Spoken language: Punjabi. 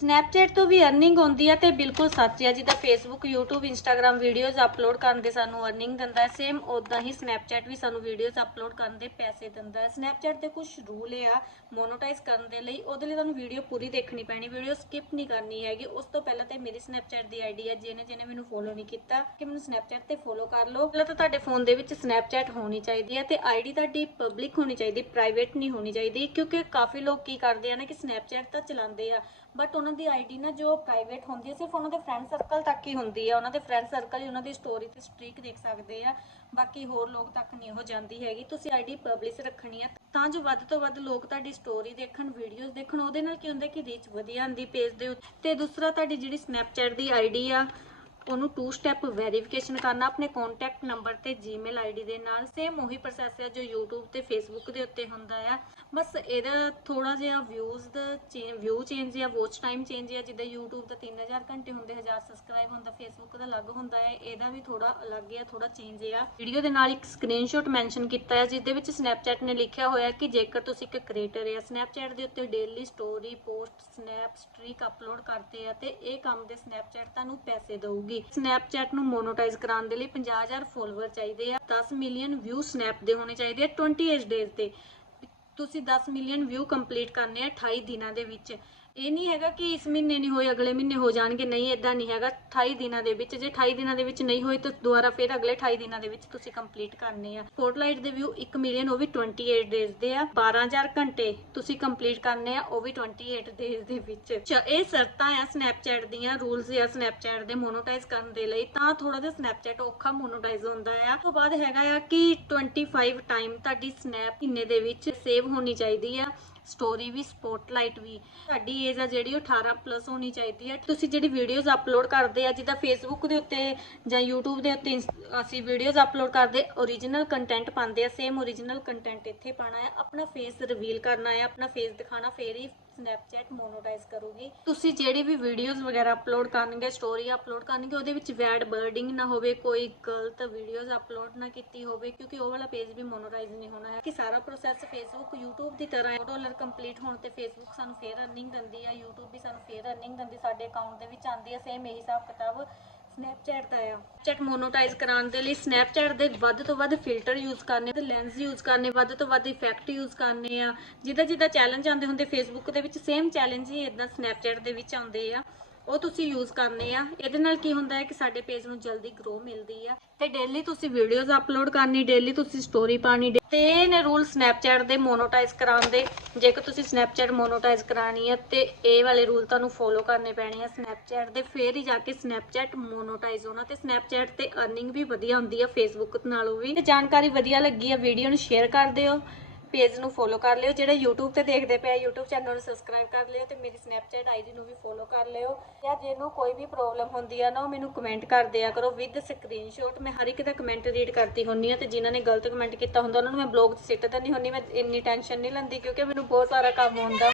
ਸਨੈਪਚੈਟ ਤੋਂ ਵੀ ਅਰਨਿੰਗ ਹੁੰਦੀ ਹੈ ਤੇ ਬਿਲਕੁਲ ਸੱਚ ਹੈ ਜਿੱਦਾਂ Facebook YouTube, Instagram videos upload ਕਰਨ ਦੇ ਸਾਨੂੰ ਅਰਨਿੰਗ ਦਿੰਦਾ ਹੈ। ਸੇਮ ਉਦਾਂ ਹੀ ਸਨੈਪਚੈਟ ਵੀ ਸਾਨੂੰ ਵੀਡੀਓਜ਼ ਅਪਲੋਡ ਕਰਨ ਦੇ ਪੈਸੇ ਦਿੰਦਾ ਹੈ। ਸਨੈਪਚੈਟ ਦੇ ਕੁਝ ਰੂਲ ਆ ਮੋਨੋਟਾਈਜ਼ ਕਰਨ ਦੇ ਲਈ। ਉਹਦੇ ਲਈ ਤੁਹਾਨੂੰ ਵੀਡੀਓ ਪੂਰੀ ਦੇਖਣੀ ਪੈਣੀ। ਵੀਡੀਓ ਸਕਿਪ ਨਹੀਂ ਕਰਨੀ ਹੈਗੀ। ਉਸ ਤੋਂ ਪਹਿਲਾਂ ਤੇ ਮੇਰੀ ਸਨੈਪਚੈਟ ਦੀ ਆਈਡੀ ਹੈ ਜਿਹਨੇ ਜਿਹਨੇ ਮੈਨੂੰ ਫੋਲੋ ਨਹੀਂ ਕੀਤਾ, ਕਿ ਮੈਨੂੰ ਸਨੈਪਚੈਟ ਤੇ ਫੋਲੋ ਕਰ ਲਓ। ਪਹਿਲਾਂ ਤਾਂ ਤੁਹਾਡੇ ਫੋਨ ਦੇ ਵਿੱਚ ਸਨੈਪਚੈਟ ਹੋਣੀ ਚਾਹੀਦੀ ਹੈ ਤੇ ਆਈਡੀ ਤੁਹਾਡੀ ਪਬਲਿਕ ਹੋਣੀ ਚਾਹੀਦੀ ਪ੍ਰਾਈਵੇਟ ਨਹੀਂ ਹੋਣੀ ਚਾਹੀਦੀ। ਕਿਉਂਕਿ ਕਾਫੀ ਲੋਕ ਕੀ ਕਰਦੇ ਆ ਨਾ ਕਿ ਸਨੈਪਚੈਟ ਤਾਂ ਚਲਾਉਂਦੇ ਆ। ਬਟ ਉਹਨਾਂ ਦੀ ਆਈਡੀ ਨਾ ਜੋ ਪ੍ਰਾਈਵੇਟ ਹੁੰਦੀ ਹੈ, ਸਿਰਫ ਉਹਨਾਂ ਦੇ ਫਰੈਂਡ ਸਰਕਲ ਤੱਕ ਹੀ ਹੁੰਦੀ ਹੈ। ਉਹਨਾਂ ਦੇ ਫਰੈਂਡ ਸਰਕਲ ਹੀ ਉਹਨਾਂ ਦੀ ਸਟੋਰੀ ਤੇ ਸਟ੍ਰੀਕ ਦੇਖ ਸਕਦੇ ਆ। ਬਾਕੀ ਹੋਰ ਲੋਕ ਤੱਕ ਨਹੀਂ ਉਹ ਜਾਂਦੀ ਹੈਗੀ। ਤੁਸੀਂ ਆਈਡੀ ਪਬਲਿਸ਼ ਰੱਖਣੀ ਆ, ਤਾਂ ਜੋ ਵੱਧ ਤੋਂ ਵੱਧ ਲੋਕ ਤੁਹਾਡੀ ਸਟੋਰੀ ਦੇਖਣ ਵੀਡੀਓਜ਼ ਦੇਖਣ। ਉਹਦੇ ਨਾਲ ਕੀ ਹੁੰਦਾ ਕਿ ਰੀਚ ਵਧੀਆ ਆਂਦੀ ਪੇਜ ਦੇ ਉੱਤੇ। ਤੇ ਦੂਸਰਾ, ਤੁਹਾਡੀ ਜਿਹੜੀ ਸਨੈਪਚੈਟ ਦੀ ਆਈਡੀ ਆ ਉਹਨੂੰ ਟੂ ਸਟੈਪ ਵੈਰੀਫਿਕੇਸ਼ਨ ਕਰਨਾ, ਆਪਣੇ ਕੰਟੈਕਟ ਨੰਬਰ ਤੇ ਜੀਮੇਲ ਆਈਡੀ ਦੇ ਨਾਲ। ਸੇਮ ਉਹੀ ਪ੍ਰੋਸੈਸ ਹੈ ਜੋ YouTube ਤੇ Facebook ਦੇ ਉੱਤੇ ਹੁੰਦਾ ਆ। ਬਸ ਇਹਦਾ ਥੋੜਾ ਜਿਹਾ ਵਿਊਜ਼ ਦਾ ਵਿਊ ਚੇਂਜ ਜਾਂ ਵਾਚ ਟਾਈਮ ਚੇਂਜ ਹੈ ਜਿੱਦਾਂ YouTube ਦਾ 3000 ਘੰਟੇ ਹੁੰਦੇ 1000 ਸਬਸਕ੍ਰਾਈਬ ਹੁੰਦਾ, Facebook ਦਾ ਅਲੱਗ ਹੁੰਦਾ ਹੈ ਇਹਦਾ ਵੀ ਥੋੜਾ ਅਲੱਗ ਹੈ ਥੋੜਾ ਚੇਂਜ ਹੈ ਵੀਡੀਓ ਦੇ ਨਾਲ ਇੱਕ ਸਕਰੀਨਸ਼ਾਟ ਮੈਂਸ਼ਨ ਕੀਤਾ ਹੈ ਜਿਸ ਦੇ ਵਿੱਚ Snapchat ਨੇ ਲਿਖਿਆ ਹੋਇਆ ਕਿ ਜੇਕਰ ਤੁਸੀਂ ਇੱਕ ਕ੍ਰੀਏਟਰ ਹੈ Snapchat ਦੇ ਉੱਤੇ daily story post snap streak upload ਕਰਦੇ ਆ, ਤੇ ਇਹ ਕੰਮ ਦੇ Snapchat ਤੁਹਾਨੂੰ ਪੈਸੇ ਦੇਊਗੀ। Snapchat ਨੂੰ ਮੋਨੋਟਾਈਜ਼ ਕਰਾਉਣ ਦੇ ਲਈ 50000 ਫੋਲੋਅਰ ਚਾਹੀਦੇ ਆ। 10 ਮਿਲੀਅਨ ਵਿਊ ਸਨੈਪ ਦੇ ਹੋਣੇ ਚਾਹੀਦੇ ਆ 28 ਡੇਜ਼ ਤੇ। ਤੁਸੀਂ 10 ਮਿਲੀਅਨ ਵਿਊ ਕੰਪਲੀਟ ਕਰਨੇ ਆ 28 ਦਿਨਾਂ ਦੇ ਵਿੱਚ। ਇਹ ਨਹੀਂ ਹੈਗਾ ਕਿ ਇਸ ਮਹੀਨੇ ਨਹੀਂ ਹੋਏ, ਅਗਲੇ ਮਹੀਨੇ ਹੋ ਜਾਣਗੇ। ਨਹੀਂ ਇਦਾਂ ਨਹੀਂ ਹੈਗਾ। 28 ਦਿਨਾਂ ਦੇ ਵਿੱਚ, ਜੇ 28 ਦਿਨਾਂ ਦੇ ਵਿੱਚ ਨਹੀਂ ਹੋਏ ਤਾਂ ਦੁਬਾਰਾ ਫਿਰ ਅਗਲੇ 28 ਦਿਨਾਂ ਦੇ ਵਿੱਚ ਤੁਸੀਂ ਕੰਪਲੀਟ ਕਰਨੇ ਆ। ਸਪੋਟਲਾਈਟ ਦੇ ਵਿਊ 1 ਮਿਲੀਅਨ ਉਹ ਵੀ 28 ਡੇਜ਼ ਦੇ ਆ। 12000 ਘੰਟੇ ਤੁਸੀਂ ਕੰਪਲੀਟ ਕਰਨੇ ਆ, ਉਹ ਵੀ 28 ਡੇਜ਼ ਦੇ ਵਿੱਚ। ਇਹ ਸ਼ਰਤਾਂ ਆ ਸਨੈਪਚੈਟ ਦੀਆਂ ਰੂਲਸ ਆ ਸਨੈਪਚੈਟ ਦੇ ਮੋਨੋਟਾਈਜ਼ ਕਰਨ ਦੇ ਲਈ। ਤਾਂ ਥੋੜਾ ਜਿਹਾ ਸਨੈਪਚੈਟ ਔਖਾ ਮੋਨੋਟਾਈਜ਼ ਹੁੰਦਾ ਆ। ਤੋਂ ਬਾਅਦ ਹੈਗਾ ਆ ਕਿ 25 ਟਾਈਮ ਤੁਹਾਡੀ ਸਨੈਪ ਕਿੰਨੇ ਦੇ ਵਿੱਚ ਸੇਵ ਹੋਣੀ ਚਾਹੀਦੀ ਆ। ਸਟੋਰੀ ਵੀ ਸਪੋਟਲਾਈਟ ਵੀ। ਸਾਡੀ ਏਜ ਆ ਜਿਹੜੀ, ਉਹ 18 ਪਲੱਸ ਹੋਣੀ ਚਾਹੀਦੀ ਹੈ ਤੁਸੀਂ ਜਿਹੜੀ ਵੀਡੀਓਜ਼ ਅਪਲੋਡ ਕਰਦੇ ਆ, ਜਿੱਦਾਂ ਫੇਸਬੁੱਕ ਦੇ ਉੱਤੇ ਜਾਂ YouTube ਦੇ ਉੱਤੇ ਇੰਸ- ਅਸੀਂ ਵੀਡੀਓਜ਼ ਅਪਲੋਡ ਕਰਦੇ origignal ਕੰਟੈਂਟ ਪਾਉਂਦੇ ਆ ਸੇਮ origignal ਕੰਟੈਂਟ ਇੱਥੇ ਪਾਣਾ ਹੈ ਆਪਣਾ ਫੇਸ ਰਿਵੀਲ ਕਰਨਾ ਹੈ ਆਪਣਾ ਫੇਸ ਦਿਖਾਣਾ ਫੇਰ ਹੀ ਸਨੈਪਚੈਟ ਮੋਨੋਟਾਈਜ਼ ਕਰੂਗੀ। ਤੁਸੀਂ ਜਿਹੜੀ ਵੀ ਵੀਡੀਓਜ਼ ਵਗੈਰਾ ਅਪਲੋਡ ਕਰਨਗੇ ਸਟੋਰੀ ਅਪਲੋਡ ਕਰਨਗੇ, ਉਹਦੇ ਵਿੱਚ ਵੈਡ ਬਰਡਿੰਗ ਨਾ ਹੋਵੇ, ਕੋਈ ਗਲਤ ਵੀਡੀਓਜ਼ ਅਪਲੋਡ ਨਾ ਕੀਤੀ ਹੋਵੇ, ਕਿਉਂਕਿ ਉਹ ਵਾਲਾ ਪੇਜ ਵੀ ਮੋਨੋਟਾਈਜ਼ ਨਹੀਂ ਹੋਣਾ ਹੈ। ਕਿ ਸਾਰਾ ਪ੍ਰੋਸੈਸ ਫੇਸਬੁੱਕ YouTube ਦੀ ਤਰ੍ਹਾਂ ਡਾਲਰ ਕੰਪਲੀਟ ਹੋਣ ਤੇ ਫੇਸਬੁੱਕ ਸਾਨੂੰ ਫੇਰ ਅਰਨਿੰਗ ਦਿੰਦੀ ਹੈ YouTube ਵੀ ਸਾਨੂੰ ਫੇਰ ਅਰਨਿੰਗ ਦਿੰਦੀ, ਸਾਡੇ ਅਕਾਊਂਟ ਦੇ ਵਿੱਚ ਆਉਂਦੀ ਹੈ ਸੇਮ ਇਹੀ ਹਿਸਾਬ ਕਿਤਾਬ। ਸਨੈਪਚੈਟ ਦਾ ਚੈਟ ਮੋਨੋਟਾਈਜ਼ ਕਰਾਉਣ ਦੇ ਲਈ ਸਨੈਪਚੈਟ ਦੇ ਵੱਧ ਤੋਂ ਵੱਧ ਫਿਲਟਰ ਯੂਜ਼ ਕਰਨੇ ਤੇ ਲੈਂਸ ਯੂਜ਼ ਕਰਨੇ, ਵੱਧ ਤੋਂ ਵੱਧ ਇਫੈਕਟ ਯੂਜ਼ ਕਰਨੇ ਆ। ਜਿੱਦਾਂ ਜਿੱਦਾਂ ਚੈਲੰਜ ਆਉਂਦੇ ਹੁੰਦੇ ਫੇਸਬੁੱਕ ਦੇ ਵਿੱਚ ਸੇਮ ਚੈਲੰਜ ਹੀ ਇਦਾਂ ਸਨੈਪਚੈਟ ਦੇ ਵਿੱਚ ਆਉਂਦੇ ਆ। ਉਹ ਤੁਸੀਂ ਯੂਜ਼ ਕਰਨੇ ਆ। ਇਹਦੇ ਨਾਲ ਕੀ ਹੁੰਦਾ ਹੈ ਕਿ ਸਾਡੇ ਪੇਜ ਨੂੰ ਜਲਦੀ ਗਰੋ ਮਿਲਦੀ ਆ। ਤੇ ਡੇਲੀ ਤੁਸੀਂ ਵੀਡੀਓਜ਼ ਅਪਲੋਡ ਕਰਨੀ ਡੇਲੀ ਤੁਸੀਂ ਸਟੋਰੀ ਪਾਣੀ ਤੇ ਇਹ ਨੇ ਰੂਲ ਸਨੈਪਚੈਟ ਦੇ ਮੋਨੋਟਾਈਜ਼ ਕਰਾਉਣ ਦੇ। ਜੇਕਰ ਤੁਸੀਂ ਸਨੈਪਚੈਟ ਮੋਨੋਟਾਈਜ਼ ਕਰਾਣੀ ਹੈ ਤੇ ਇਹ ਵਾਲੇ ਰੂਲ ਤੁਹਾਨੂੰ ਫੋਲੋ ਕਰਨੇ ਪੈਣੇ ਆ। ਸਨੈਪਚੈਟ ਦੇ ਫੇਰ ਹੀ ਜਾ ਕੇ ਸਨੈਪਚੈਟ ਮੋਨੋਟਾਈਜ਼ ਹੋਣਾ, ਤੇ ਸਨੈਪਚੈਟ ਤੇ ਅਰਨਿੰਗ ਵੀ ਵਧੀਆ ਹੁੰਦੀ ਆ ਫੇਸਬੁੱਕ ਨਾਲੋਂ ਵੀ। ਤੇ ਜਾਣਕਾਰੀ ਵਧੀਆ ਲੱਗੀ ਆ ਵੀਡੀਓ ਨੂੰ ਸ਼ੇਅਰ ਕਰ ਦਿਓ। ਪੇਜ ਨੂੰ ਫੋਲੋ ਕਰ ਲਿਓ। ਜਿਹੜੇ YouTube ਤੇ ਦੇਖਦੇ ਪਏ ਆ, YouTube ਚੈਨਲ ਨੂੰ ਸਬਸਕ੍ਰਾਈਬ ਕਰ ਲਿਓ ਤੇ ਮੇਰੀ Snapchat ਆਈਡੀ ਨੂੰ ਵੀ ਫੋਲੋ ਕਰ ਲਿਓ। ਜਾਂ ਜਿਹਨੂੰ ਕੋਈ ਵੀ ਪ੍ਰੋਬਲਮ ਹੁੰਦੀ ਆ ਨਾ, ਉਹ ਮੈਨੂੰ ਕਮੈਂਟ ਕਰ ਦਿਆ ਕਰੋ ਵਿਦ ਸਕਰੀਨਸ਼ਾਟ ਮੈਂ ਹਰ ਇੱਕ ਦਾ ਕਮੈਂਟ ਰੀਡ ਕਰਦੀ ਹੁੰਨੀ ਆ ਤੇ ਜਿਨ੍ਹਾਂ ਨੇ ਗਲਤ ਕਮੈਂਟ ਕੀਤਾ ਹੁੰਦਾ, ਉਹਨਾਂ ਨੂੰ ਮੈਂ ਬਲੌਗ 'ਚ ਸਿੱਟ ਦਿੰਦੀ ਹੁੰਨੀ ਮੈਂ ਇੰਨੀ ਟੈਨਸ਼ਨ ਨਹੀਂ ਲੈਂਦੀ ਕਿਉਂਕਿ ਮੈਨੂੰ ਬਹੁਤ ਸਾਰਾ ਕੰਮ ਹੁੰਦਾ।